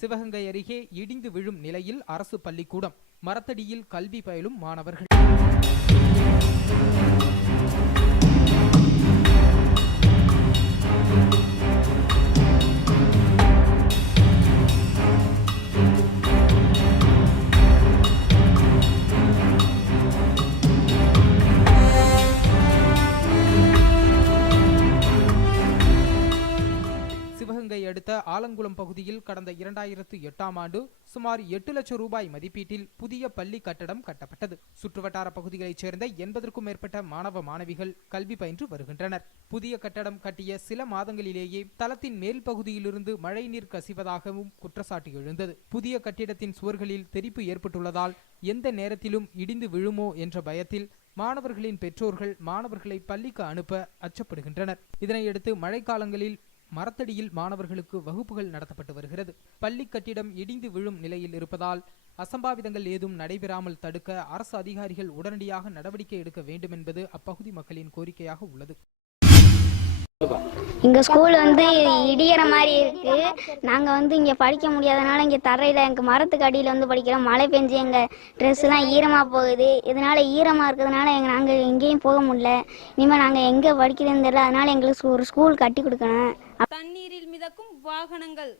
சிவகங்கை அருகே இடிந்து விழும் நிலையில் அரசு பள்ளிக்கூடம், மரத்தடியில் கல்வி பயிலும் மாணவர்கள். சிவகங்கை அடுத்த ஆலங்குளம் பகுதியில் கடந்த 2008ஆம் ஆண்டு சுமார் 8 லட்சம் ரூபாய் மதிப்பீட்டில் புதிய பள்ளி கட்டடம் கட்டப்பட்டது. சுற்றுவட்டார பகுதிகளைச் சேர்ந்த 80க்கும் மேற்பட்ட மாணவ மாணவிகள் கல்வி பயின்று வருகின்றனர். புதிய கட்டடம் கட்டிய சில மாதங்களிலேயே தளத்தின் மேல் பகுதியிலிருந்து மழைநீர் கசிவதாகவும் குற்றச்சாட்டு எழுந்தது. புதிய கட்டிடத்தின் சுவர்களில் தெறிப்பு ஏற்பட்டுள்ளதால் எந்த நேரத்திலும் இடிந்து விழுமோ என்ற பயத்தில் மாணவர்களின் பெற்றோர்கள் மாணவர்களை பள்ளிக்கு அனுப்ப அச்சப்படுகின்றனர். இதனையடுத்து மழைக்காலங்களில் மரத்தடியில் மாணவர்களுக்கு வகுப்புகள் நடத்தப்பட்டு வருகிறது. பள்ளி கட்டிடம் இடிந்து விழும் நிலையில் இருப்பதால் அசம்பாவிதங்கள் ஏதும் நடைபெறாமல் தடுக்க அரசு அதிகாரிகள் உடனடியாக நடவடிக்கை எடுக்க வேண்டும் என்பது அப்பகுதி மக்களின் கோரிக்கையாக உள்ளது. எங்கள் ஸ்கூல் இடிகிற மாதிரி இருக்கு. நாங்கள் இங்கே படிக்க முடியாதனால இங்கே தரையில் எங்கள் மரத்துக்கு அடியில் படிக்கிறோம். மழை பெஞ்சு எங்கள் ட்ரெஸ்லாம் ஈரமாக போகுது. இதனால ஈரமாக இருக்கிறதுனால நாங்கள் எங்கேயும் போக முடியல. இனிமேல் நாங்கள் எங்கே படிக்கிறதுன்னு தெரியல. அதனால எங்களுக்கு ஒரு ஸ்கூல் கட்டி கொடுக்கணும். தண்ணீரில் மிதக்கும் வாகனங்கள்